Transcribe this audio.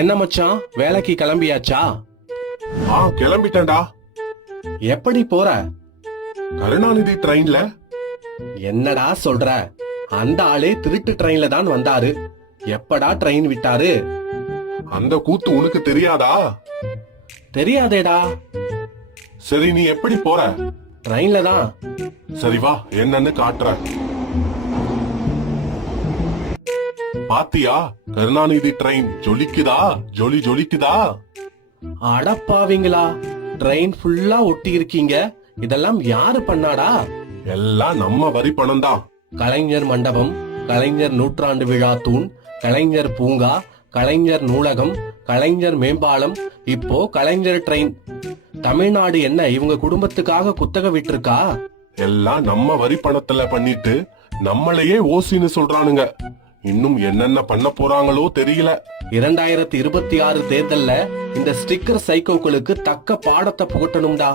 என்ன மச்சான், வேலைக்கு கிளம்பியாச்சா? கிளம்பிட்டேன்டா. எப்படி போற? கருணாநிதி ட்ரெயின்ல. என்னடா சொல்ற? அந்த ஆளே திருட்டு ட்ரெயின்ல தான் வந்தாரு. எப்படா ட்ரெயின் விட்டாரு? அந்த கூத்து உனக்கு தெரியாதா? தெரியாதேடா. சரி, நீ எப்படி போற? ட்ரெயின்ல தான். சரி வா, என்னன்னு காட்டுறேன். பாத்தியா, கருணாநிதி ட்ரெயின் ஜொலிக்குதா? ஜொலிக்குதா? அடப்பாவீங்களா, ட்ரெயின் ஃபுல்லா ஒட்டி இருக்கீங்க. இதெல்லாம் யாரு பண்ணாடா? எல்லாம் நம்ம வரி பணம் தான். கலைஞர் மண்டபம், கலைஞர் நூற்றாண்டு விழா தூண், கலைஞர் பூங்கா, கலைஞர் நூலகம், கலைஞர் மேம்பாலம், இப்போ கலைஞர் ட்ரெயின். தமிழ்நாடு என்ன இவங்க குடும்பத்துக்காக குத்தக விட்டிருக்கா? எல்லாம் நம்ம வரி பணத்துல பண்ணிட்டு நம்மளையே ஓசின்னு சொல்றானுங்க. இன்னும் என்னென்ன பண்ண போறாங்களோ தெரியல. 2026 தேர்தல்ல இந்த ஸ்டிக்கர் சைக்கோக்களுக்கு தக்க பாடத்தை புகட்டணும்டா.